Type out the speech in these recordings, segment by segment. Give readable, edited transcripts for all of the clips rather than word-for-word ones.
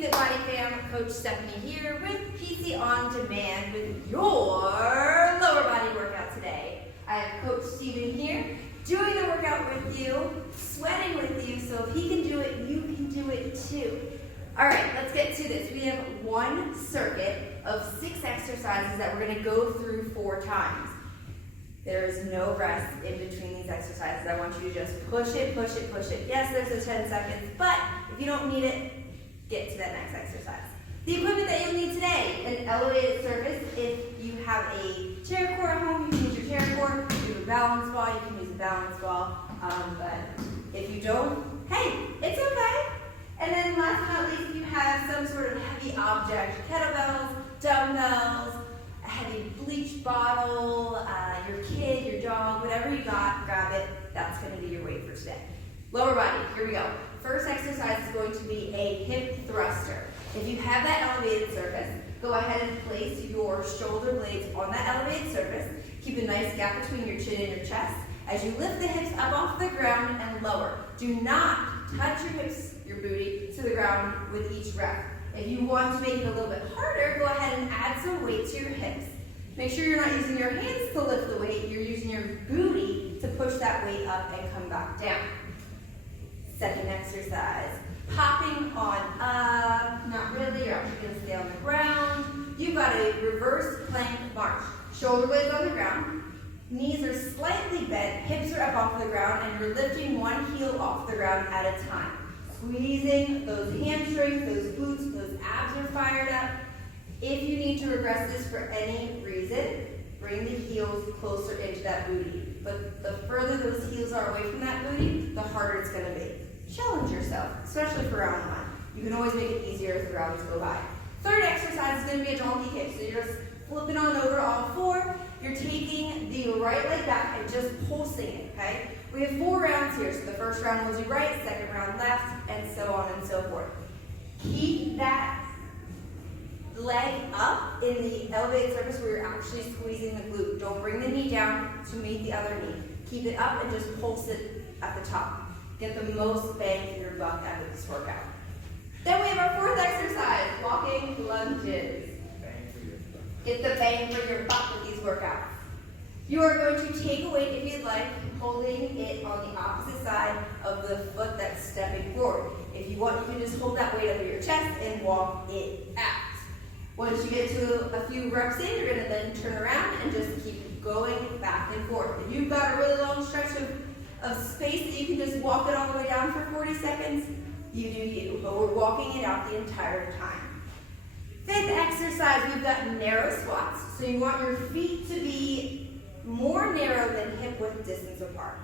Fit Body Fam, Coach Stephanie here with PC On Demand with your lower body workout today. I have Coach Steven here doing the workout with you, sweating with you, so if he can do it, you can do it too. All right, let's get to this. We have one circuit of 6 exercises that we're going to go through 4 times. There is no rest in between these exercises. I want you to just push it, push it, push it. Yes, there's a 10 seconds, but if you don't need it, get to that next exercise. The equipment that you'll need today, an elevated surface. If you have a chair core at home, you can use your chair core. If you have a balance ball, you can use a balance ball. But if you don't, hey, it's okay. And then last but not least, if you have some sort of heavy object, kettlebells, dumbbells, a heavy bleach bottle, your kid, your dog, whatever you got, grab it. That's going to be your weight for today. Lower body, here we go. First exercise is going to be a hip thruster. If you have that elevated surface, go ahead and place your shoulder blades on that elevated surface. Keep a nice gap between your chin and your chest. As you lift the hips up off the ground and lower, do not touch your hips, your booty, to the ground with each rep. If you want to make it a little bit harder, go ahead and add some weight to your hips. Make sure you're not using your hands to lift the weight, you're using your booty to push that weight up and come back down. Second exercise, hopping on up, not really, you're actually going to stay on the ground. You've got a reverse plank march. Shoulder blades on the ground, knees are slightly bent, hips are up off the ground, and you're lifting one heel off the ground at a time. Squeezing those hamstrings, those glutes, those abs are fired up. If you need to regress this for any reason, bring the heels closer into that booty. But the further those heels are away from that booty, the harder it's going to be. Challenge yourself, especially for round 1. You can always make it easier as the rounds go by. Third exercise is going to be a donkey kick. So you're just flipping on over all 4. You're taking the right leg back and just pulsing it, okay? We have 4 rounds here. So the first round we'll do right, second round left, and so on and so forth. Keep that leg up in the elevated surface where you're actually squeezing the glute. Don't bring the knee down to meet the other knee. Keep it up and just pulse it at the top. Get the most bang for your buck out of this workout. Then we have our 4th exercise, walking lunges. Get the bang for your buck with these workouts. You are going to take a weight if you'd like, holding it on the opposite side of the foot that's stepping forward. If you want, you can just hold that weight over your chest and walk it out. Once you get to a few reps in, you're going to then turn around and just keep going back and forth. If you've got a really long stretch of space that you can just walk it all the way down for 40 seconds, you do you. But we're walking it out the entire time. 5th exercise, we've got narrow squats. So you want your feet to be more narrow than hip width distance apart.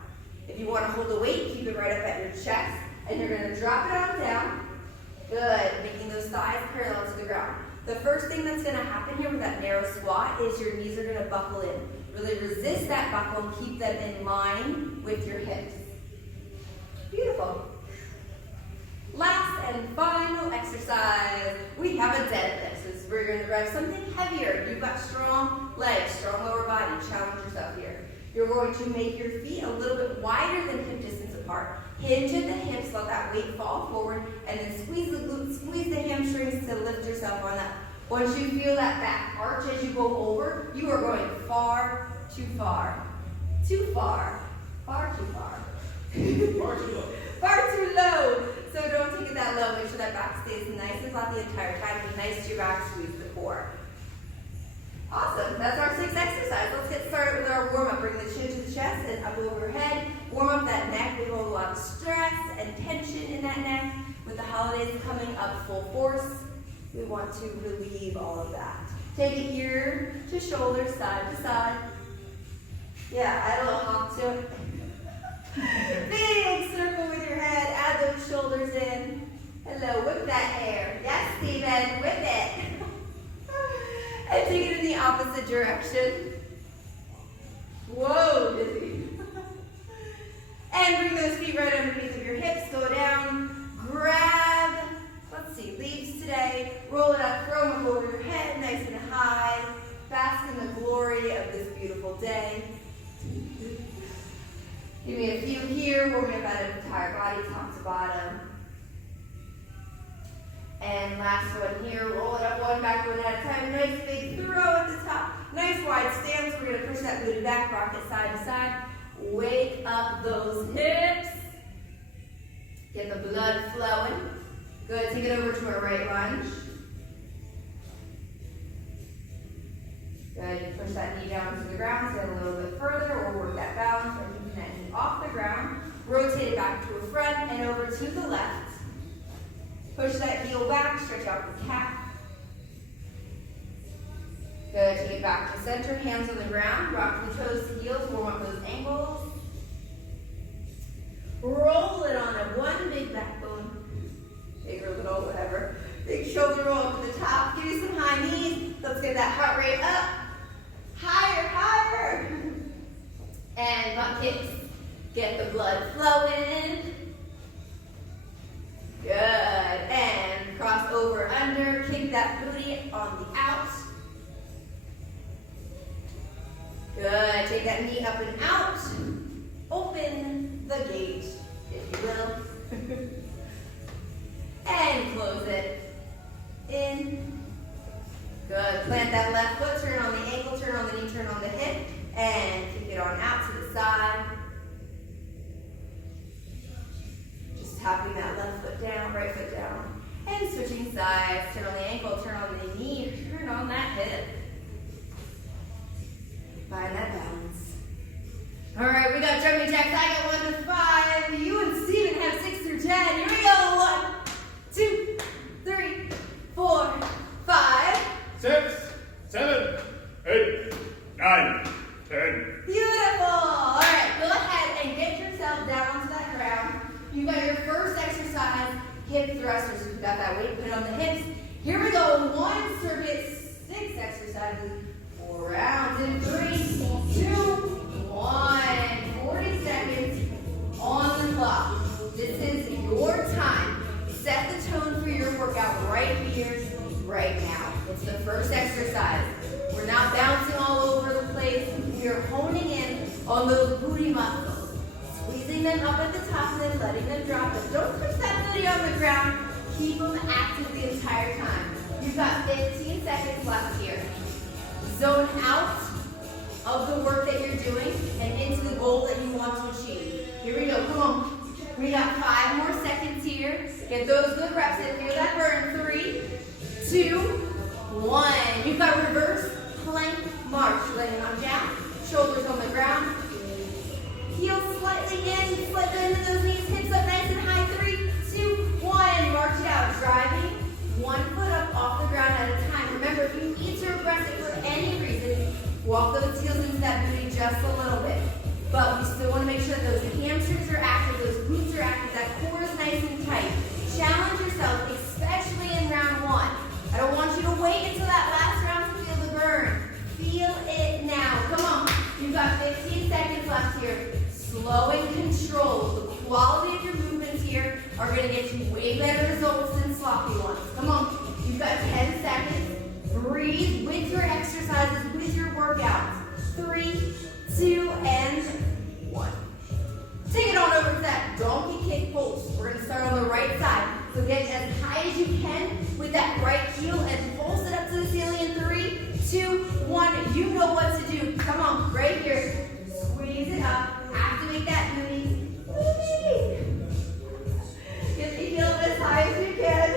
If you want to hold the weight, keep it right up at your chest, and you're going to drop it on down. Good, making those thighs parallel to the ground. The first thing that's going to happen here with that narrow squat is your knees are going to buckle in. Really resist that buckle and keep them in line with your hips. Beautiful. Last and final exercise, we have a deadlift. So this is where you're going to drive something heavier. You've got strong legs, strong lower body. Challenge yourself here. You're going to make your feet a little bit wider than hip distance apart. Hinge at the hips, let that weight fall forward, and then squeeze the glutes, squeeze the hamstrings to lift yourself on up. Once you feel that back arch as you go over, you are going far too far. Too far. Far too far. Far too low. Far too low. So don't take it that low. Make sure that back stays nice and flat the entire time. Be nice to your back, squeeze the core. Awesome. That's our 6th exercise. Let's get started with our warm-up. Bring the chin to the chest and up over your head. Warm up that neck. We hold a lot of stress and tension in that neck. With the holidays coming up full force, we want to relieve all of that. Take it ear to shoulder, side to side. Yeah, add a little hop to it. Big circle with your head. Add those shoulders in. Hello, whip that hair. Yes, Steven, whip it. And take it in the opposite direction. Whoa, dizzy. And bring those feet right underneath of your hips. Go down. Grab, let's see, leaves today. Roll it up, throw them over your head, nice and high. Bask in the glory of this beautiful day. Give me a few here, warming up that entire body, top to bottom. And last one here, roll it up one back one at a time. Nice big throw at the top. Nice wide stance. We're going to push that booty back, rock it side to side. Wake up those hips. Get the blood flowing. Good, take it over to our right lunge. Good, you push that knee down to the ground, sit a little bit further, or work that balance by keeping that knee off the ground. Rotate it back to a front and over to the left. Push that heel back, stretch out the calf. Good, take it back to center, hands on the ground, rock the toes to heels, warm up those ankles. Roll it on a one big backbone, big or little, whatever. Big shoulder roll up to the top, give you some high knees. Let's get that heart rate up, higher, higher. And butt kicks, get the blood flowing. Good, and cross over under, kick that booty on the out. Good, take that knee up and out. Open the gate, if you will. And close it. In. Good, plant that left foot, turn on the ankle, turn on the knee, turn on the hip. And kick it on out to the side. Tapping that left foot down, right foot down, and switching sides. Turn on the ankle, turn on the knee, turn on that hip. Find that balance. All right, we got jumping jacks. I got 1 to 5. You and Steven have 6 through 10. Here we go. 1, 2, 3, 4, 5, 6, 7, 8, 9, 10. Beautiful. All right, go ahead and get yourself down onto that ground. You got your first exercise, hip thrusters. So you've got that weight, put it on the hips. Here we go. 1 circuit, 6 exercises, 4 rounds in 3, 2, 1. 40 seconds on the clock. This is your time. Set the tone for your workout right here, right now. It's the first exercise. We're not bouncing all over the place. We are honing in on those booty muscles. Squeezing them up at the top and then letting them drop. But don't push that booty on the ground. Keep them active the entire time. You've got 15 seconds left here. Zone out of the work that you're doing and into the goal that you want to achieve. Here we go, come on. We got 5 more seconds here. Get those good reps in. Feel that burn. 3, 2, 1. You've got reverse plank march. Laying on down, shoulders on the ground. Heels slightly in, slightly into those knees, hips up nice and high. 3, 2, 1. March it out. Driving 1 foot up off the ground at a time. Remember, if you need to regress it for any reason, walk those heels into that booty just a little bit. But we still want to make sure that those hamstrings are active, those glutes are active, that core is nice and tight. Challenge yourself, especially in round 1. I don't want you to wait until that last round to feel the burn. Feel it now. Come on. You've got 15 seconds left here. Slow and controlled. The quality of your movements here are going to get you way better results than sloppy ones. Come on. You've got 10 seconds. Breathe with your exercises, with your workouts. 3, 2, and 1. Take it on over to that donkey kick pulse. We're going to start on the right side. So get as high as you can with that right heel and pulse it up to the ceiling in 3, 2, 1. You know what to do. Come on, right here. Squeeze it up. Activate that booty. Get the heel as high as you can.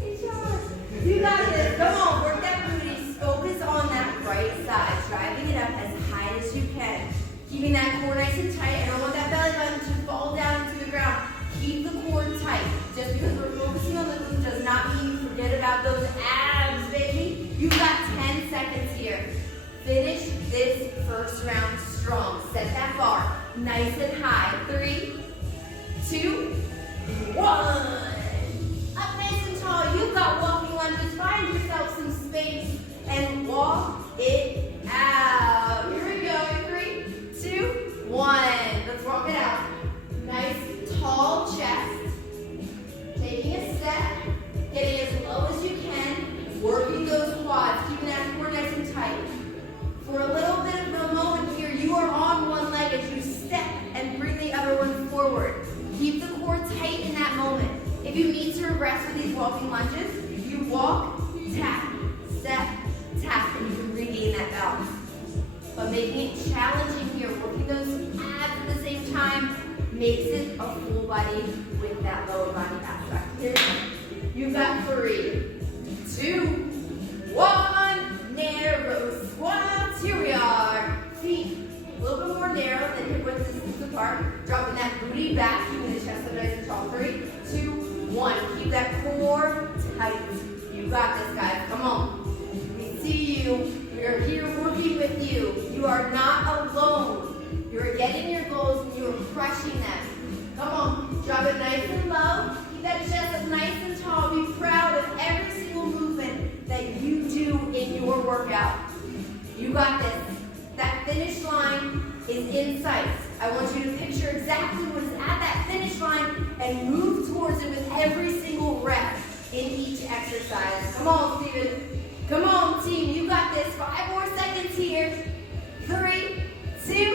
Good job. You got this. Come on, work that booty. Focus on that right side. Driving it up as high as you can. Keeping that core nice and tight. I don't want that belly button to fall down into the ground. Keep the core tight. Just because we're focusing on the glutes does not mean you forget about those abs, baby. You've got 10 seconds here. Finish this first round strong. Set that bar. If you need to rest with these walking lunges, you walk, tap, step, tap, and you can regain that balance. But making it challenging here, working those abs at the same time, makes it a full body with that lower body aspect. Here you got 3, 2, 1, narrow squats. Here we are. Feet a little bit more narrow than hip width distance apart. Dropping that booty back, keeping the chest up nice and tall. 3, 2, 1. Keep that core tight. You got this, guys. Come on. We see you. We are here working with you. You are not alone. You are getting your goals and you are crushing them. Come on. Drop it nice and low. Keep that chest up nice and tall. Be proud of every single movement that you do in your workout. You got this. That finish line is in sight. I want you to picture exactly what is at that finish line and move towards it with every single rep in each exercise. Come on, Steven. Come on, team. You got this. 5 more seconds here. 3, 2,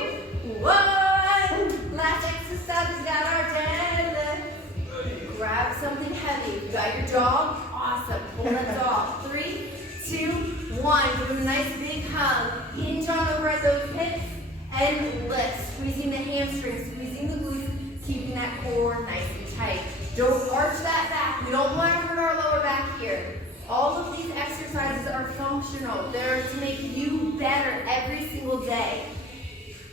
1. Last exercise, we got our deadlift. Grab something heavy. You got your jog? Awesome. Pull that dog. 3, 2, 1. Give them a nice big hug. Hinge on over at those hips and lift. Squeezing the hamstrings, squeezing the glutes, keeping that core nice and tight. Don't arch that back. We don't want to hurt our lower back here. All of these exercises are functional. They're to make you better every single day.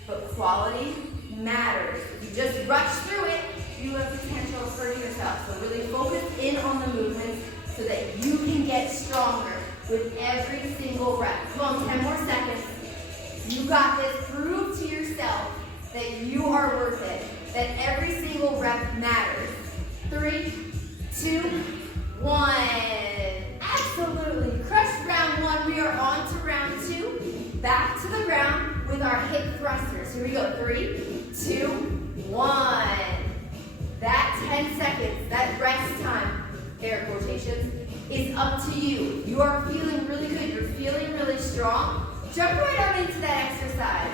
But quality matters. If you just rush through it, you have potential of hurting yourself. So really focus in on the movements so that you can get stronger with every single rep. Come on, 10 more seconds. You got this. Prove to yourself that you are worth it, that every single rep matters. 3, 2, 1. Absolutely. Crush round 1. We are on to round 2. Back to the ground with our hip thrusters. Here we go. 3, 2, 1. That 10 seconds, that rest time, air quotations, is up to you. You are feeling really good. You're feeling really strong. Jump right on into that exercise.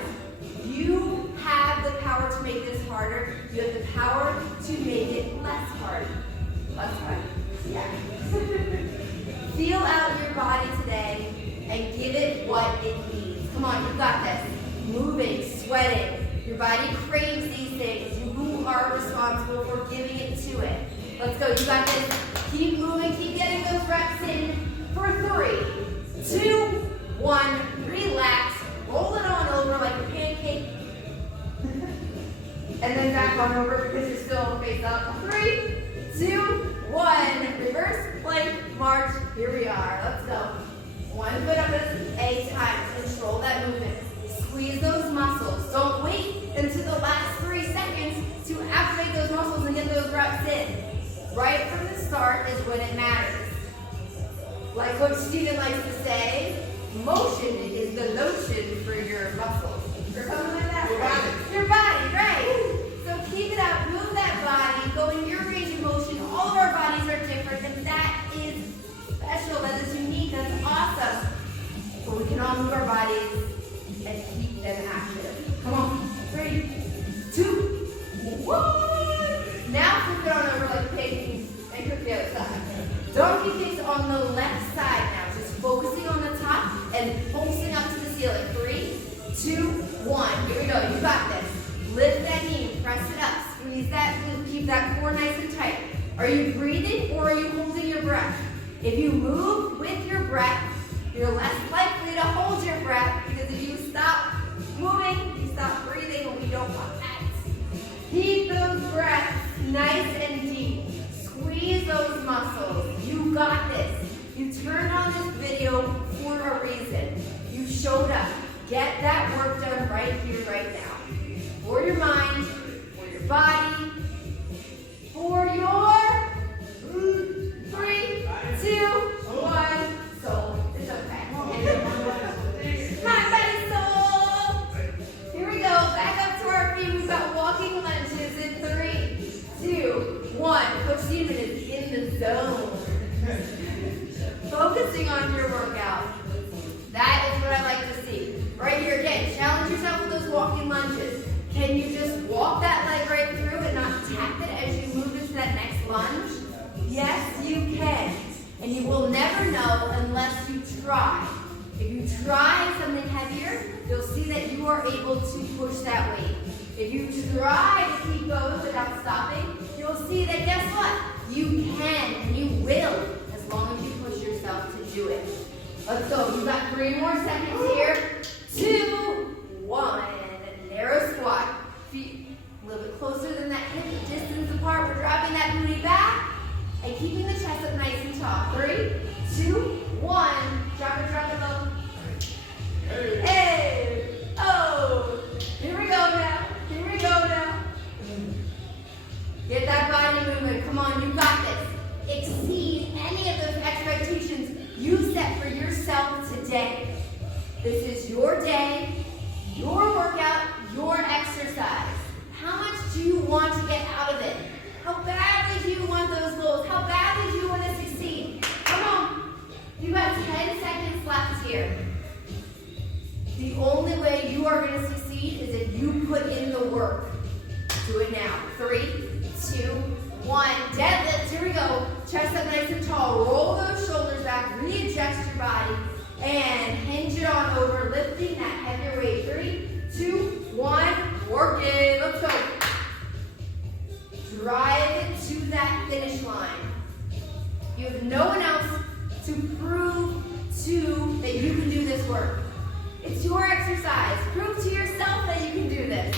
You have the power to make this harder. You have the power to make it less hard. Less hard. Yeah. Feel out your body today and give it what it needs. Come on, you got this. Moving, sweating. Your body craves these things. You are responsible for giving it to it. Let's go. You got this. Keep moving. Keep getting those reps in for 3, 2, 1. Relax. Roll it on over like a pancake. And then back on over because you're still face up. 3, 2, 1. Reverse plank march. Here we are. Let's go. 1 foot up at a time. Control that movement. Squeeze those muscles. Don't wait until the last 3 seconds to activate those muscles and get those reps in. Right from the start is when it matters. Like Coach Steven likes to say, motion is the lotion for your muscles. Or something like that. Your body, right? So keep it up. Move that body. Go in your range of motion. All of our bodies are different, and that is special. That is unique. That's awesome. But we can all move our bodies and keep them active. Come on. 3, 2, 1. Now flip it on over like a pig and cook the other side. Donkey kicks on the left side now. Just focusing on the top and pulsing up to the ceiling. 3, 2, 1. Here we go. You got this. Lift that knee. Press it up. Squeeze that glute. Keep that core nice and tight. Are you breathing or are you holding your breath? If you move with your breath, you're less likely to hold your breath because if you stop moving, you stop breathing, and we don't want that. Keep those breaths nice and deep. Squeeze those muscles. You got this. You turned on this video for a reason. You showed up. Get that work done right here, right now. For your mind, for your body, for your 3, 2, 1. Soul. It's okay. Mind, body, soul. Here we go. Back up to our feet. We've got walking lunges in 3, 2, 1. Coach Steven is in the zone. Focusing on your workout. That is what I like to see. Right here again, challenge yourself with those walking lunges. Can you just walk that leg right through and not tap it as you move into that next lunge? Yes, you can. And you will never know unless you try. If you try something heavier, you'll see that you are able to push that weight. If you try to keep going without stopping, you'll see that guess what? You can and you will as long as you push yourself to do it. Let's go. You've got 3 more seconds here. 2, 1. Narrow squat. Feet a little bit closer than that hip distance apart. We're dropping that booty back and keeping the chest up nice and tall. 3, 2, 1. Drop it low. Hey! Oh! Here we go now. Get that body movement. Come on, you got this. Exceed any of those expectations you set for yourself today. This is your day, your workout, your exercise. How much do you want to get out of it? How badly do you want those goals? How badly do you want to succeed? Come on. You've got 10 seconds left here. The only way you are going to succeed is if you put in the work. Do it now. 3, 2, 1. Deadlift. Here we go. Chest up nice and tall. Roll those shoulders back. Readjust your body. And hinge it on over. Lifting that heavier weight. 3, 2, 1. Work it. Let's go. Drive it to that finish line. You have no one else to prove to that you can do this work. It's your exercise. Prove to yourself that you can do this.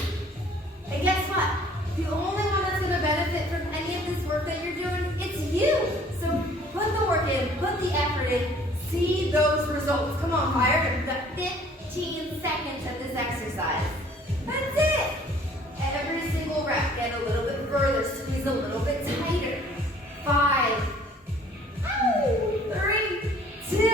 And guess what? The only one that's going to benefit from any of this work that you're doing, it's you. So put the work in, put the effort in, see those results. Come on, fire. You've got 15 seconds of this exercise. That's it. Every single rep, get a little bit further, squeeze a little bit tighter. 5, 3, 2,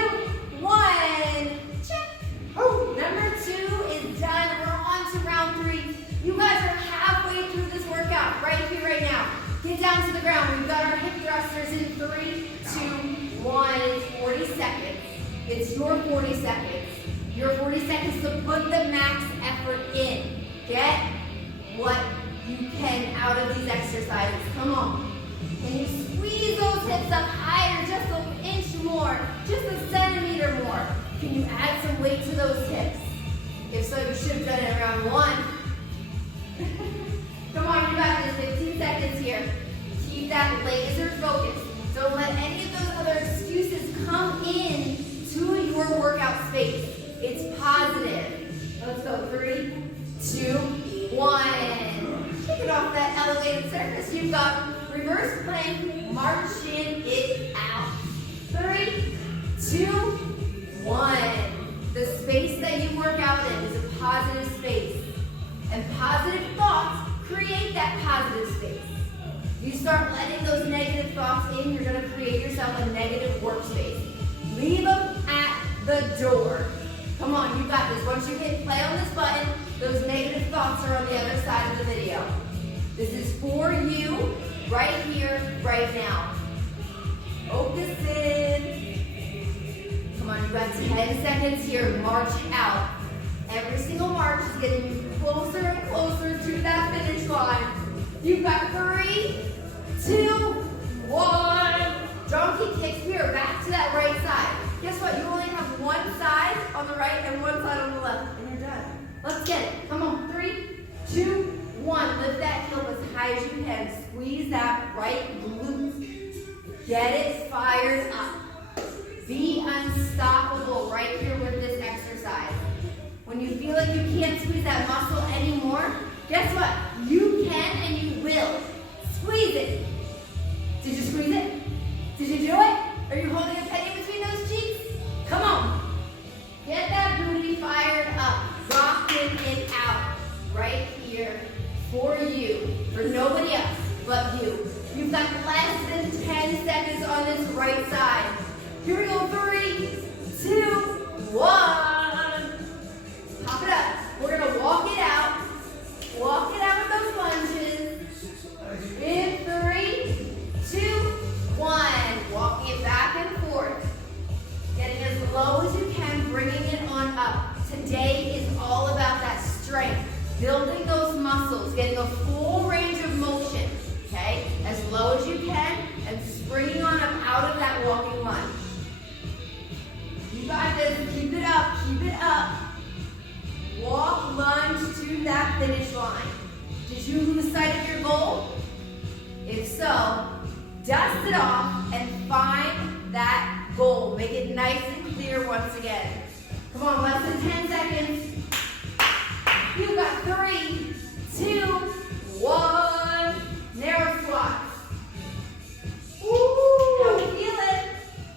1. Check. Number 2 is done. We're on to round 3. You guys are halfway through this workout right here, right now. Get down to the ground. We've got our hip thrusters in 3, 2, 1. It's 40 seconds. It's your 40 seconds. Your 40 seconds to put the max effort in. Get what you can out of these exercises. Come on. Can you squeeze those hips up higher, just an inch more, just a centimeter more? Can you add some weight to those hips? If so, you should have done it around 1. Come on, you got this. 15 seconds here. Keep that laser focus. Don't let any of those other excuses come in to your workout space. It's positive. Let's go. 3, 2, 1. Kick it off that elevated surface. You've got reverse plank, marching it out. 3, 2, 1. The space that you work out in is a positive space. And positive thoughts create that positive space. You start letting those negative thoughts in, you're going to create yourself a negative workspace. Leave them at the door. Come on, you got this. Once you hit play on this button, those negative thoughts are on the other side of the video. This is for you, right here, right now. Focus in. Come on, you've got 10 seconds here. March out. Every single march is getting you closer and closer to that finish line. You've got 3, 2, 1. Donkey kicks. We are back to that right side. Guess what? You only have one side on the right and one side on the left, and you're done. Let's get it. Come on. 3, 2, 1. Lift that heel as high as you can. Squeeze that right glute. Get it fired up. Be unstoppable right here with this exercise. When you feel like you can't squeeze that muscle anymore, guess what? You can and you will. Squeeze it. Did you squeeze it? Did you do it? Are you holding a penny between those cheeks? Come on. Get that booty fired up. Rocking it out right here for you. For nobody else but you. You've got less than 10 seconds on this right side. Here we go. 3, 2, 1. Pop it up. We're going to walk it out. Walk it out with those lunges. In 3, 2, 1. Walking it back and forth. Getting as low as you can, bringing it on up. Today is all about that strength. Building those muscles, getting a full range of motion. Okay? As low as you can, and springing it nice and clear once again. Come on, less than 10 seconds. You've got 3, 2, 1. Narrow squats. Ooh, how we feel it?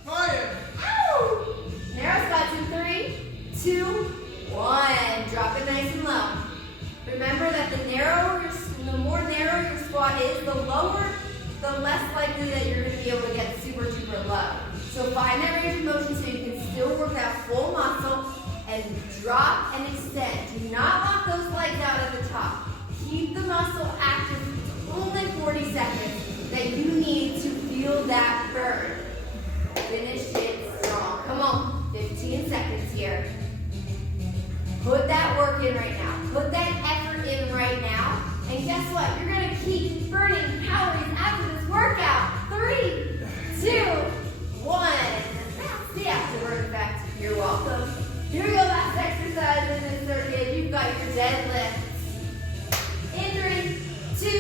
Fire. Ow! Narrow squats in 3, 2, 1. Drop it nice and low. Remember that the more narrow your squat is, the less likely that you're going to be able to get super duper low. So find that range of motion so you can still work that full muscle and drop and extend. Do not lock those legs out at the top. Keep the muscle active. It's only 40 seconds that you need to feel that burn. Finish it strong. Come on, 15 seconds here. Put that work in right now. Put that effort in right now. And guess what? You're going to keep burning calories after this workout. 3, 2, 1. That's the afterward effect. You're welcome. Here we go. Last exercise in this circuit. You've got your deadlifts. In 3, 2,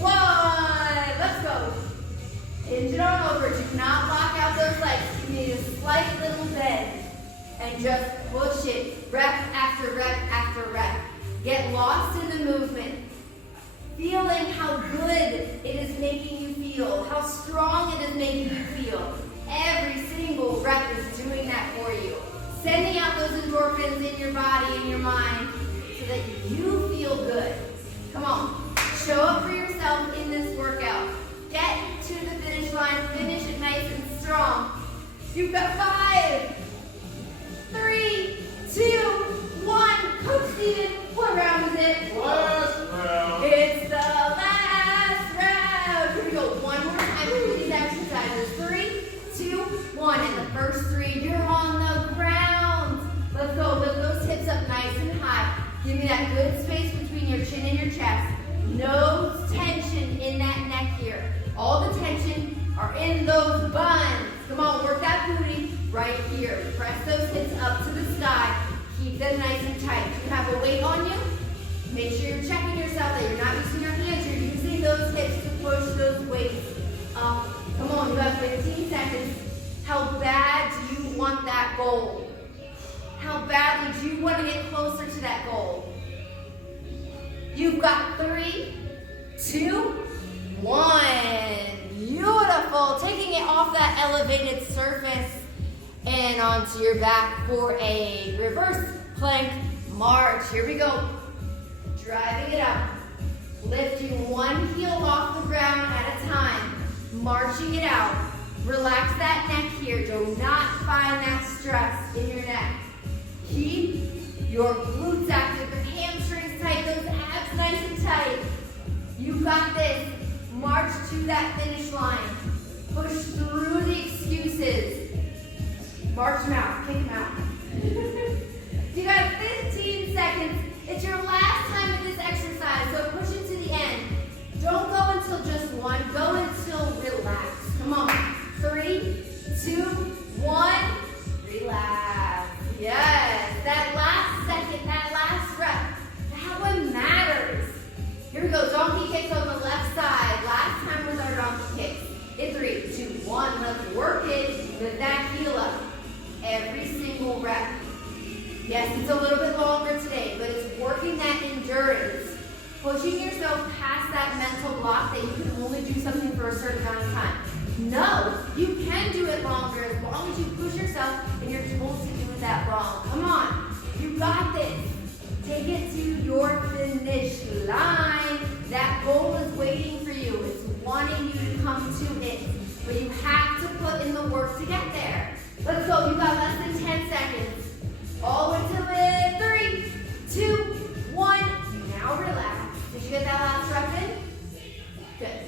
1. Let's go. Hinge it on over. Do not lock out those legs. You need a slight little bend. And just push it. Rep after rep after rep. Get lost in the movement. Feeling how good it is making you feel. How strong it is making you feel. Every single rep is doing that for you. Sending out those endorphins in your body and your mind so that you feel good. Come on. Show up for yourself in this workout. Get to the finish line. Finish it nice and strong. You've got 5, 3, 2, 1. Coach Steven, what round is it? Last round. It's the last round. Here we go. One more time for these exercises. 3, 2, 1. And the first 3, you're on the ground. Let's go. Lift those hips up nice and high. Give me that good space between your chin and your chest. No tension in that neck here. All the tension are in those buns. Come on, work that booty right here. Press those hips up to the sky. Keep them nice and tight. If you have a weight on you, make sure you're checking yourself that you're not using your hands. You're using those hips to push those weights up. Come on, you have 15 seconds. How bad do you want that goal? How badly do you want to get closer to that goal? You've got 3, 2, 1. Beautiful. Taking it off that elevated surface and onto your back for a reverse plank march. Here we go. Driving it up. Lifting one heel off the ground at a time. Marching it out. Relax that neck here. Do not find that stress in your neck. Keep your glutes active, your hamstrings tight, those abs nice and tight. You got this. March to that finish line. Push through the excuses. March them out. Kick them out. You got 15 seconds. It's your last time in this exercise, so push it to the end. Don't go until just 1. Go until relax. Come on. 3, 2, 1. Relax. Yes. That last second, that last rep, that one matters. Here we go. Donkey kicks on the left side. Last time with our donkey kicks. In 3, 2, 1. Let's work it with that heel up. Every single rep. Yes, it's a little bit longer today, but it's working that endurance. Pushing yourself past that mental block that you can only do something for a certain amount of time. No, you can do it longer as long as you push yourself and you're told to do it that long. Come on, you got this. Take it to your finish line. That goal is waiting for you. It's wanting you to come to it. But you have to put in the work to get there. Let's go. You got less than 10 seconds. All the way to it. 3, 2, 1. Now relax. Did you get that last rep in? Good.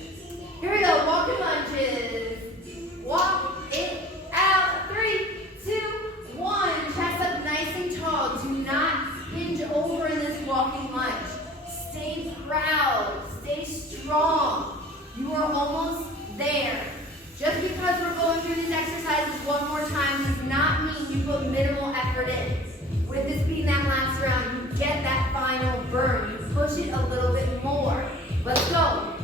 Here we go. Walking lunges. Walk it out. 3, 2, 1. Chest up nice and tall. Do not hinge over in this walking lunge. Stay proud. Stay strong. You are almost there. Just because we're going through these exercises one more time does not mean you put minimal effort in. With this being that last round, you get that final burn. You push it a little bit more. Let's go.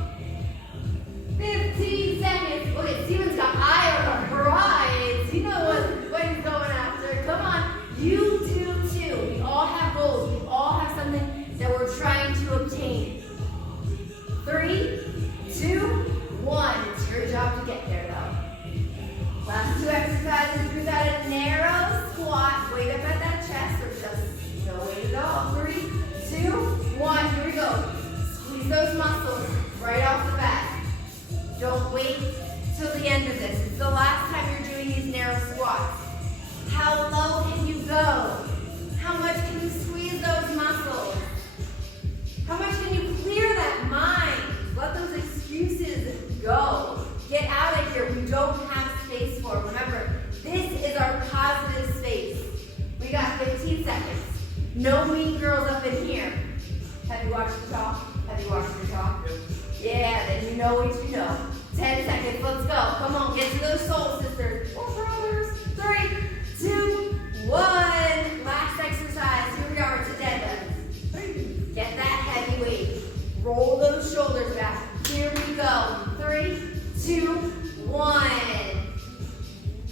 15 seconds. Look at Steven's got eye on the prize. You know what get there though. Last two exercises, we've got a narrow squat, weight up at that chest, or just no weight at all. 3, 2, 1, here we go. Squeeze those muscles right off the bat. Don't wait till the end of this. It's the last time you're doing these narrow squats. How low can you go? How much can you squeeze those muscles? How much can you clear that mind? Let those excuses go. Get out of here. We don't have space for it. Remember, this is our positive space. We got 15 seconds. No mean girls up in here. Have you watched the talk? Have you watched the talk? Yeah, then you know what you know. 10 seconds. Let's go. Come on, get to those soul sisters. Or brothers. 3, 2, 1. Last exercise. Here we are. It's a deadlift. Get that heavy weight. Roll those shoulders back. Here we go. 3, 2, 1.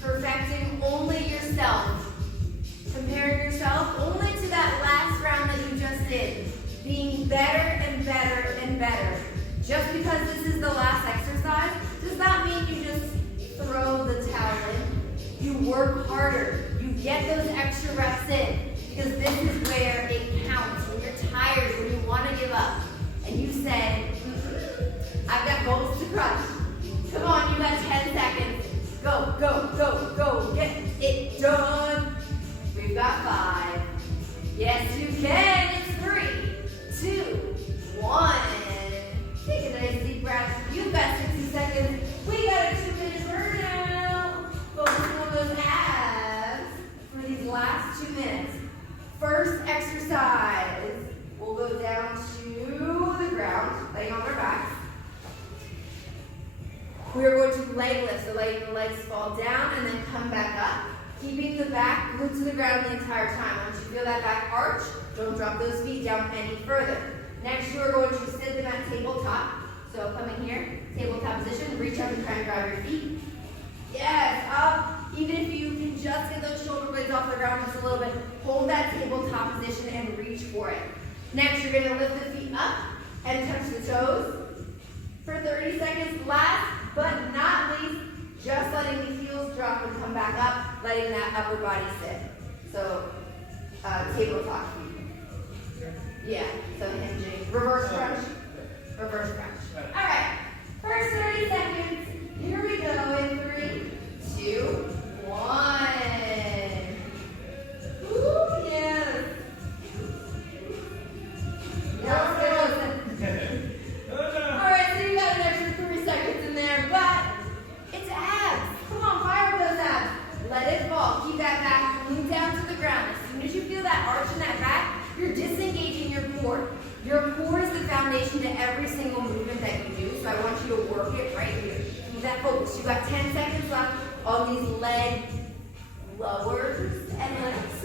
Perfecting only yourself. Comparing yourself only to that last round that you just did. Being better and better and better. Just because this is the last exercise does not mean you just throw the towel in. You work harder. You get those extra reps in. Because this is where it counts. When you're tired, when you want to give up. And you say, I've got goals to crush. Come on, you got 10 seconds. Go, go, go, go. Get it done. We've got 5. Yes, you can. It's 3, 2, 1. Take a nice deep breath. You've got 60 seconds. We got a 2-minute burnout. Focus on those abs for these last 2 minutes. First exercise. We'll go down to the ground, laying on our backs. We are going to leg lift, so letting the legs fall down and then come back up. Keeping the back glued to the ground the entire time. Once you feel that back arch, don't drop those feet down any further. Next, you are going to sit them at tabletop. So come in here, tabletop position, reach up and try and grab your feet. Yes, up. Even if you can just get those shoulder blades off the ground just a little bit, hold that tabletop position and reach for it. Next, you're going to lift the feet up and touch the toes for 30 seconds. Last but not least, just letting the heels drop and come back up, letting that upper body sit. So, tabletop feet. Yeah, so hinging. Reverse crunch. Reverse crunch. All right, first 30 seconds. Here we go in 3, 2, 1. Ooh, yes. Now stay listen. All right, so you got an extra 3 seconds in there, but it's abs. Come on, fire up those abs. Let it fall. Keep that back glued down to the ground. As soon as you feel that arch in that back, you're disengaging your core. Your core is the foundation to every single movement that you do, so I want you to work it right here. Keep that focus. You've got 10 seconds left on these leg lowers and lifts.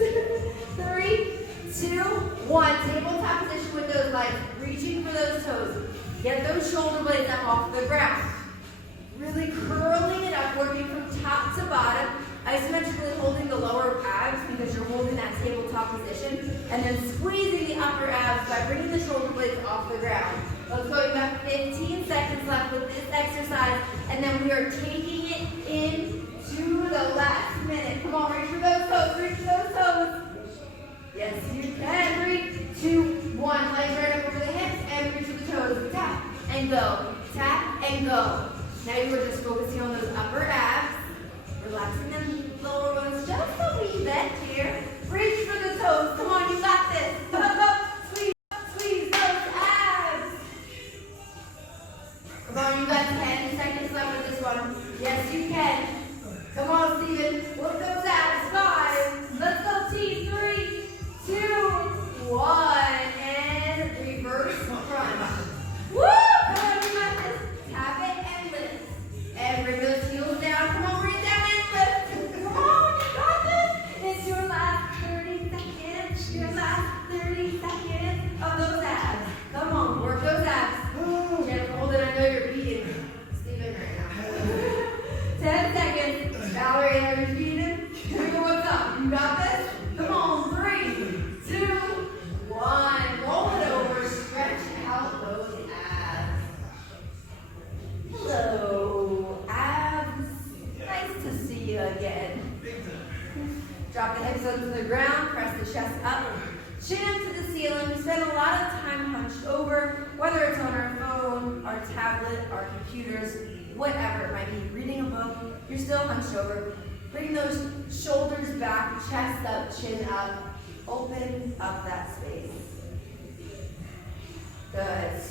3, 2, 1. Tabletop position with those legs, reaching for those toes. Get those shoulder blades up off the ground. Really curling it up, working from top to bottom. Isometrically holding the lower abs because you're holding that tabletop position. And then squeezing the upper abs by bringing the shoulder blades off the ground. Let's go. You've got 15 seconds left with this exercise. And then we are taking it into the last minute. Come on, reach for those toes. Reach for those toes. Yes, you can. 3, 2, 1. Legs right up over the hips and reach for the toes. Tap and go. Tap and go. Now you are just focusing on those upper abs. Relaxing them lower ones just a wee bit here. Reach for the toes. Come on, you got this. Squeeze those abs. Come on, you got 10 seconds left with this one. Yes, you can. Come on, Steven. Work those abs. 5. Let's go, team. 3, 2, 1. And reverse crunch. Woo! Come on, you got this. Tap it and lift. And bring those heels down. Come on, bring it down and lift. Come on, you got this. It's your last 30 seconds. Your last 30 seconds of those abs. Come on, work those abs. Jennifer, hold it. I know you're beating Steven right now. 10 seconds. Valerie, are you beating? Tell me what's up. You got Drop the hips onto the ground, press the chest up, chin up to the ceiling. We spend a lot of time hunched over, whether it's on our phone, our tablet, our computers, whatever it might be, reading a book, you're still hunched over. Bring those shoulders back, chest up, chin up, open up that space. Good.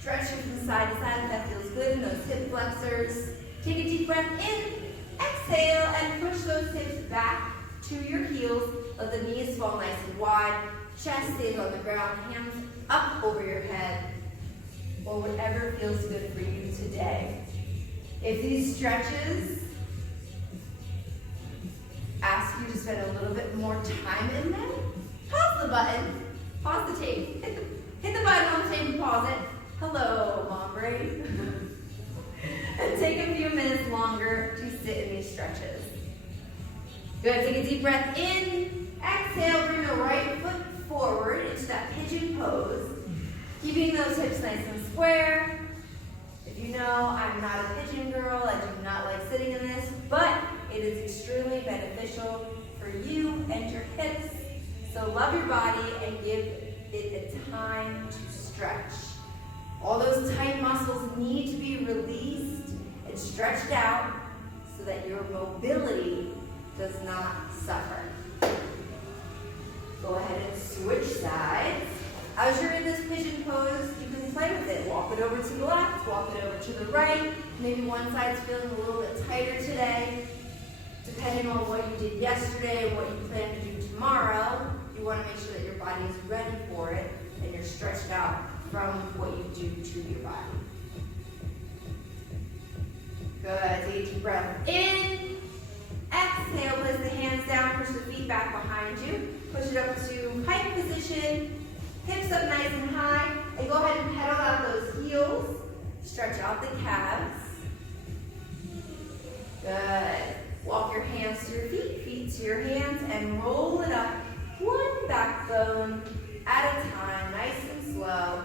Stretching from side to side if that feels good in those hip flexors. Take a deep breath in, exhale, and push those hips back to your heels. Let the knees fall nice and wide. Chest stays on the ground, hands up over your head, or whatever feels good for you today. If these stretches ask you to spend a little bit more time in them, pause the button, pause the tape, hit the button on the tape and pause it. Hello, mom brain. And take a few minutes longer to sit in these stretches. Good, take a deep breath in, exhale, bring the right foot forward into that pigeon pose, keeping those hips nice and square. If you know I'm not a pigeon girl, I do not like sitting in this, but it is extremely beneficial for you and your hips. So love your body and give it a time to stretch. All those tight muscles need to be released and stretched out so that your mobility does not suffer. Go ahead and switch sides. As you're in this pigeon pose, you can play with it. Walk it over to the left, walk it over to the right. Maybe one side's feeling a little bit tighter today. Depending on what you did yesterday and what you plan to do tomorrow, you want to make sure that your body is ready for it and you're stretched out from what you do to your body. Good. Take a deep breath in. Exhale, place the hands down, push the feet back behind you. Push it up to pike position. Hips up nice and high. And go ahead and pedal out those heels. Stretch out the calves. Good. Walk your hands to your feet, feet to your hands, and roll it up one backbone at a time, nice and slow.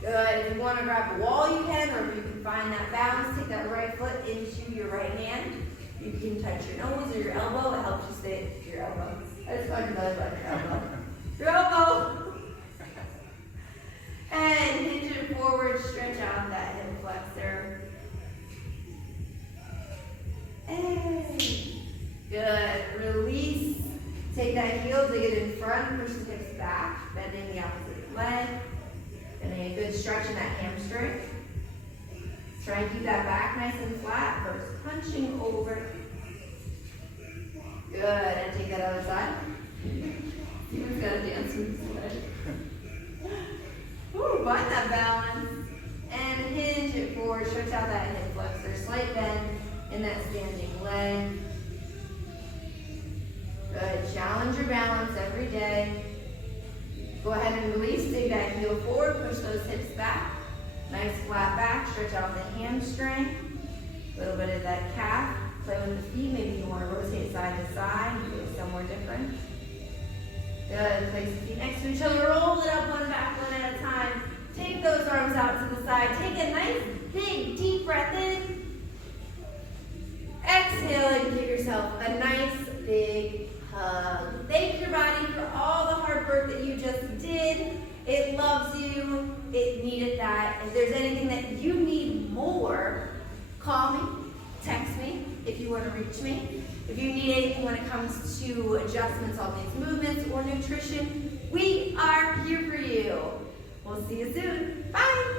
Good. If you want to grab a wall, you can, or if you can find that balance, take that right foot into your right hand. You can touch your nose or your elbow. It helps you stay to your elbow. I just found your elbow. Your elbow. And hinge it forward, stretch out that hip flexor. And good. Release. Take that heel, dig it in front, push the hips back, bending the opposite leg. Getting a good stretch in that hamstring. Try and keep that back nice and flat. First, punching over. Good. And take that other side. You've got to dance with this leg. Ooh, find that balance. And hinge it forward. Stretch out that hip flexor. Slight bend in that standing leg. Good. Challenge your balance every day. Go ahead and release. Dig that heel forward. Push those hips back. Nice flat back. Stretch out the hamstring. A little bit of that calf. Play with the feet. Maybe you want to rotate side to side. Go somewhere different. Good. Place the feet next to each other. Roll it up one back, one at a time. Take those arms out to the side. Take a nice, big, deep breath in. Exhale and give yourself a nice, big hug. Thank your body for all the hard work that you just did. It loves you. It needed that. If there's anything that you need more, call me, text me if you want to reach me. If you need anything when it comes to adjustments on these movements or nutrition, we are here for you. We'll see you soon. Bye.